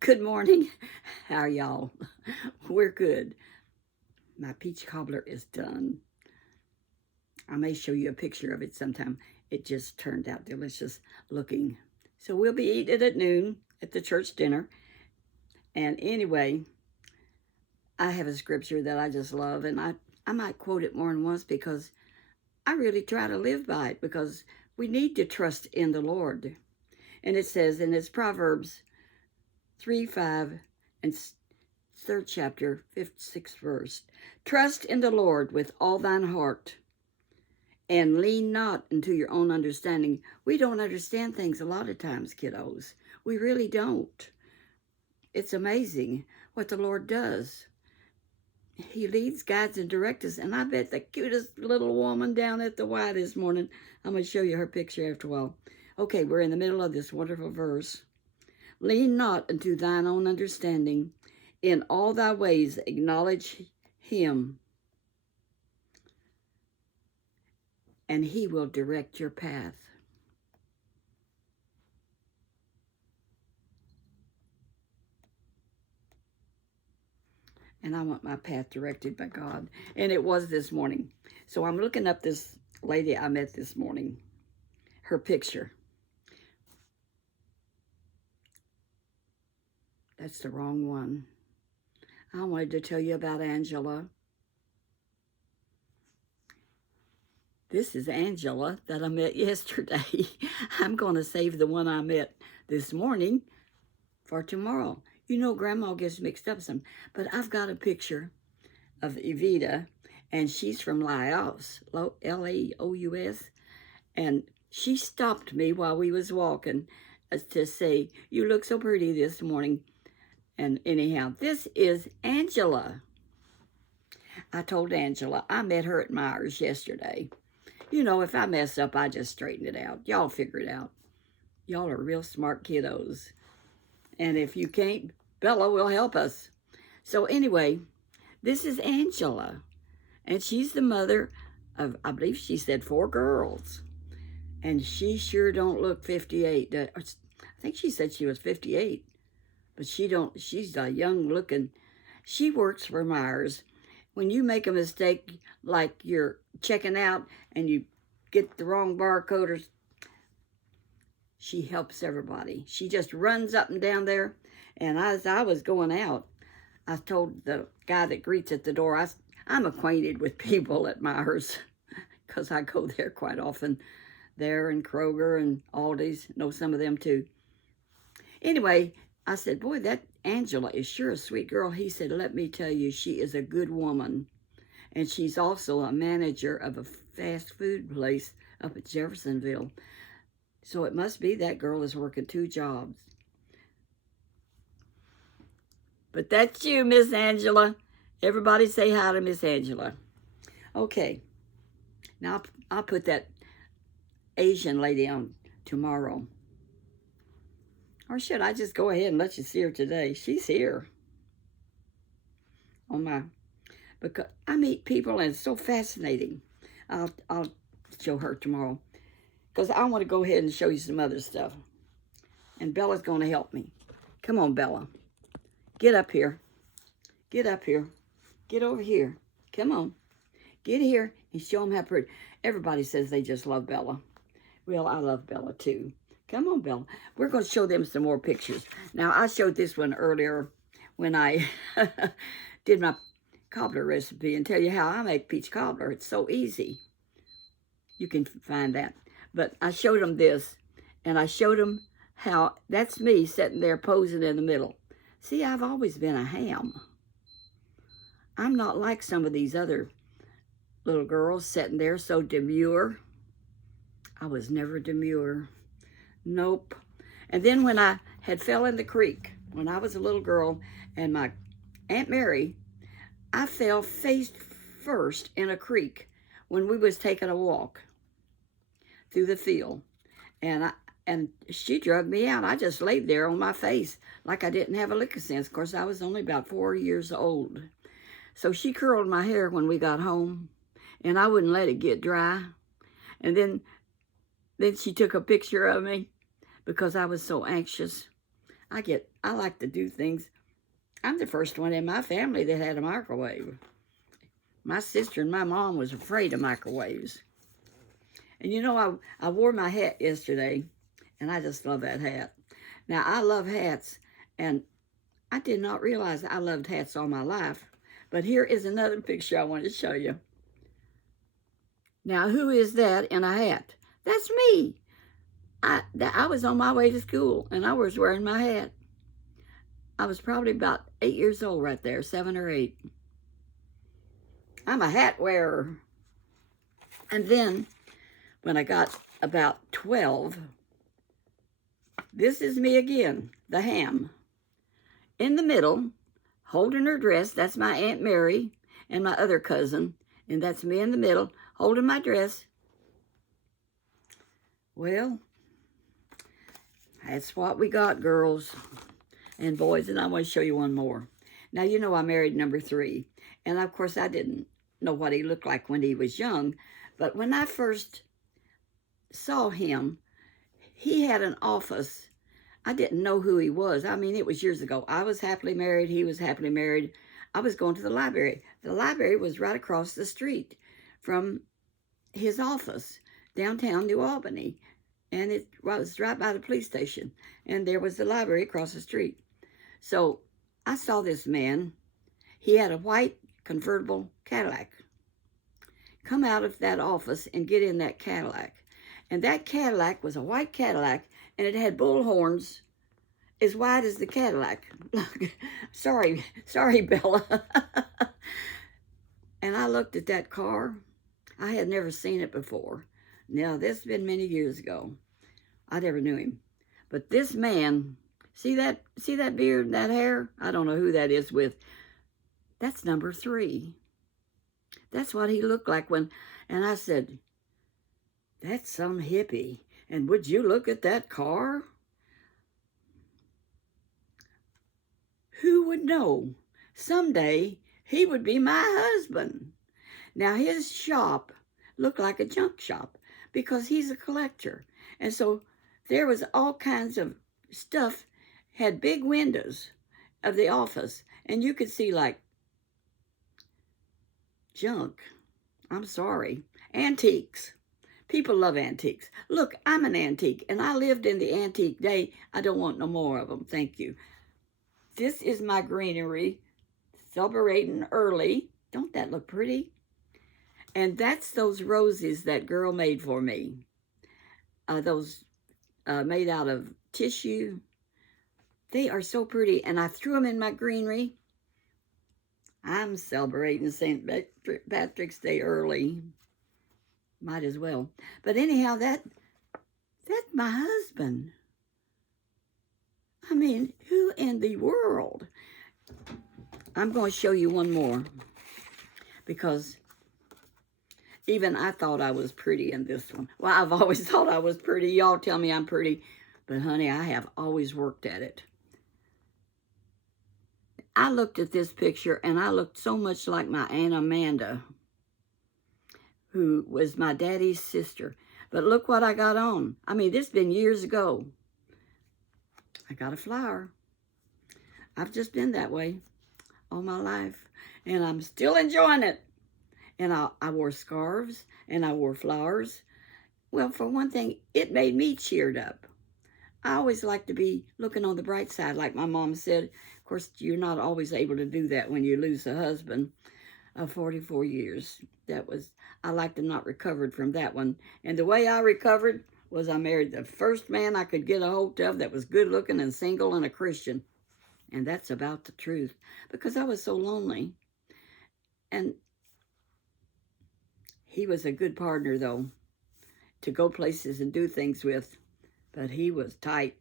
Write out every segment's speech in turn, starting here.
Good morning. How are y'all? We're good. My peach cobbler is done. I may show you a picture of it sometime. It just turned out delicious looking. So we'll be eating it at noon at the church dinner. And anyway, I have a scripture that I just love, and I might quote it more than once because I really try to live by it because we need to trust in the Lord. And it says, and it's Proverbs 3, 5, and third chapter, 5th, 6th verse. Trust in the Lord with all thine heart, and lean not into your own understanding. We don't understand things a lot of times, kiddos. We really don't. It's amazing what the Lord does. He leads, guides, and directs us. And I bet the cutest little woman down at the Y this morning, I'm going to show you her picture after a while. Okay, we're in the middle of this wonderful verse. Lean not unto thine own understanding. In all thy ways acknowledge him, and he will direct your path. And I want my path directed by God. And it was this morning. So I'm looking up this lady I met this morning, her picture. That's the wrong one. I wanted to tell you about Angela. This is Angela that I met yesterday. I'm going to save the one I met this morning for tomorrow. You know, Grandma gets mixed up some, but I've got a picture of Evita, and she's from Laos, Laos, and she stopped me while we was walking to say, "You look so pretty this morning." And anyhow, this is Angela. I told Angela, I met her at Myers yesterday. You know, if I mess up, I just straighten it out. Y'all figure it out. Y'all are real smart kiddos. And if you can't, Bella will help us. So anyway, this is Angela. And she's the mother of, I believe she said, 4 girls. And she sure don't look 58. I think she said she was 58. But she's a young looking. She works for Myers. When you make a mistake, like you're checking out and you get the wrong barcode, or she helps everybody. She just runs up and down there. And as I was going out, I told the guy that greets at the door, I'm acquainted with people at Myers because I go there quite often. There and Kroger and Aldi's, know some of them too. Anyway, I said, boy, that Angela is sure a sweet girl. He said, let me tell you, she is a good woman. And she's also a manager of a fast food place up at Jeffersonville. So it must be that girl is working 2 jobs. But that's you, Miss Angela. Everybody say hi to Miss Angela. Okay. Now I'll put that Asian lady on tomorrow. Or should I just go ahead and let you see her today? She's here. Because I meet people and it's so fascinating. I'll show her tomorrow. Because I want to go ahead and show you some other stuff. And Bella's going to help me. Come on, Bella. Get up here. Get up here. Get over here. Come on. Get here and show them how pretty. Everybody says they just love Bella. Well, I love Bella too. Come on, Bella. We're going to show them some more pictures. Now, I showed this one earlier when I did my cobbler recipe and tell you how I make peach cobbler. It's so easy. You can find that. But I showed them this, and I showed them how that's me sitting there posing in the middle. See, I've always been a ham. I'm not like some of these other little girls sitting there so demure. I was never demure. Nope. And then when I had fell in the creek, when I was a little girl, and my Aunt Mary, I fell face first in a creek when we was taking a walk through the field. And she drugged me out. I just laid there on my face like I didn't have a lick of sense. Of course, I was only about 4 years old. So she curled my hair when we got home, and I wouldn't let it get dry. And then she took a picture of me because I was so anxious. I like to do things. I'm the first one in my family that had a microwave. My sister and my mom was afraid of microwaves. And you know, I wore my hat yesterday, and I just love that hat. Now, I love hats, and I did not realize I loved hats all my life. But here is another picture I want to show you. Now, who is that in a hat? That's me. I was on my way to school, and I was wearing my hat. I was probably about 8 years old right there, 7 or 8. I'm a hat wearer. And then, when I got about 12, this is me again, the ham. In the middle, holding her dress, that's my Aunt Mary and my other cousin, and that's me in the middle, holding my dress. Well, that's what we got, girls and boys, and I want to show you one more. Now, you know I married number 3, and of course I didn't know what he looked like when he was young, but when I first saw him, he had an office. I didn't know who he was. I mean, it was years ago. I was happily married. He was happily married. I was going to the library. The library was right across the street from his office, downtown New Albany. And it was right by the police station. And there was the library across the street. So I saw this man. He had a white convertible Cadillac. Come out of that office and get in that Cadillac. And that Cadillac was a white Cadillac, and it had bull horns as wide as the Cadillac. sorry, Bella. And I looked at that car. I had never seen it before. Now, this has been many years ago. I never knew him. But this man, see that beard, that hair? I don't know who that is with. That's number 3. That's what he looked like when, and I said, that's some hippie. And would you look at that car? Who would know? Someday he would be my husband. Now his shop looked like a junk shop because he's a collector. And so there was all kinds of stuff, had big windows of the office, and you could see like junk. I'm sorry. Antiques. People love antiques. Look, I'm an antique, and I lived in the antique day. I don't want no more of them. Thank you. This is my greenery, celebrating early. Don't that look pretty? And that's those roses that girl made for me. Those made out of tissue. They are so pretty, and I threw them in my greenery. I'm celebrating St. Patrick's Day early. Might as well. But anyhow, that's my husband. I mean, who in the world? I'm going to show you one more. Because even I thought I was pretty in this one. Well, I've always thought I was pretty. Y'all tell me I'm pretty. But honey, I have always worked at it. I looked at this picture and I looked so much like my Aunt Amanda, who was my daddy's sister. But look what I got on. I mean, this has been years ago. I got a flower. I've just been that way all my life. And I'm still enjoying it. And I wore scarves and I wore flowers. Well, for one thing, it made me cheered up. I always like to be looking on the bright side, like my mom said. Of course, you're not always able to do that when you lose a husband of 44 years. I like to not recovered from that one. And the way I recovered was I married the first man I could get a hold of that was good looking and single and a Christian. And that's about the truth, because I was so lonely. And he was a good partner, though, to go places and do things with. But he was tight.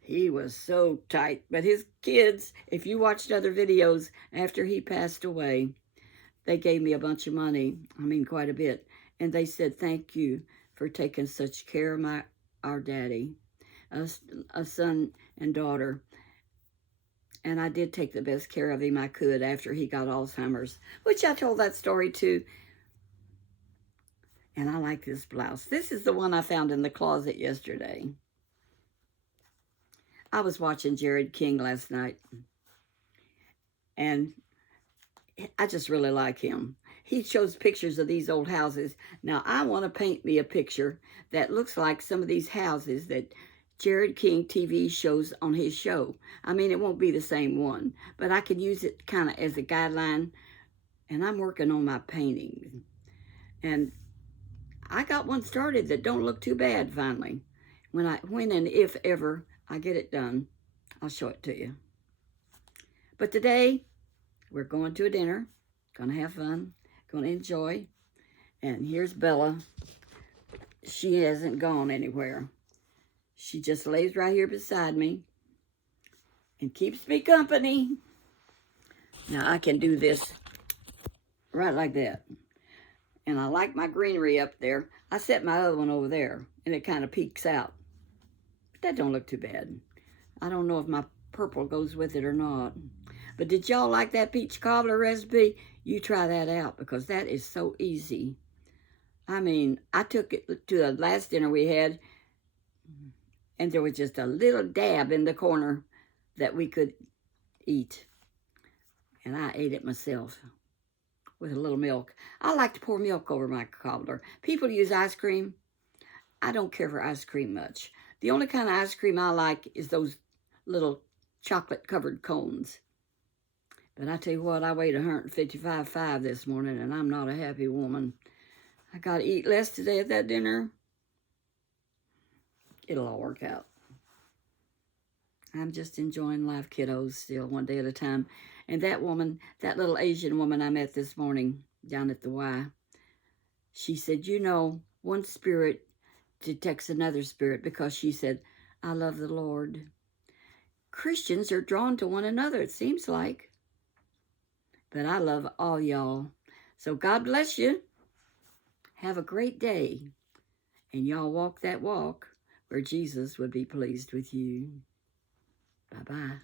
He was so tight. But his kids, if you watched other videos after he passed away, they gave me a bunch of money. I mean, quite a bit. And they said, thank you for taking such care of our daddy, a son and daughter. And I did take the best care of him I could after he got Alzheimer's, which I told that story too. And I like this blouse. This is the one I found in the closet yesterday. I was watching Jared King last night, and I just really like him. He shows pictures of these old houses. Now, I want to paint me a picture that looks like some of these houses that Jared King TV shows on his show. I mean, it won't be the same one, but I could use it kind of as a guideline, and I'm working on my painting. And I got one started that don't look too bad finally. When and if ever I get it done, I'll show it to you. But today, we're going to a dinner, gonna have fun, gonna enjoy. And here's Bella. She hasn't gone anywhere. She just lays right here beside me and keeps me company. Now I can do this right like that. And I like my greenery up there. I set my other one over there, and it kind of peeks out. But that don't look too bad. I don't know if my purple goes with it or not. But did y'all like that peach cobbler recipe? You try that out, because that is so easy. I mean, I took it to the last dinner we had, and there was just a little dab in the corner that we could eat. And I ate it myself with a little milk. I like to pour milk over my cobbler. People use ice cream. I don't care for ice cream much. The only kind of ice cream I like is those little chocolate-covered cones. But I tell you what, I weighed 155.5 this morning, and I'm not a happy woman. I got to eat less today at that dinner. It'll all work out. I'm just enjoying life, kiddos, still one day at a time. And that woman, that little Asian woman I met this morning down at the Y, she said, you know, one spirit detects another spirit, because she said, I love the Lord. Christians are drawn to one another, it seems like. But I love all y'all. So God bless you. Have a great day. And y'all walk that walk where Jesus would be pleased with you. Bye-bye.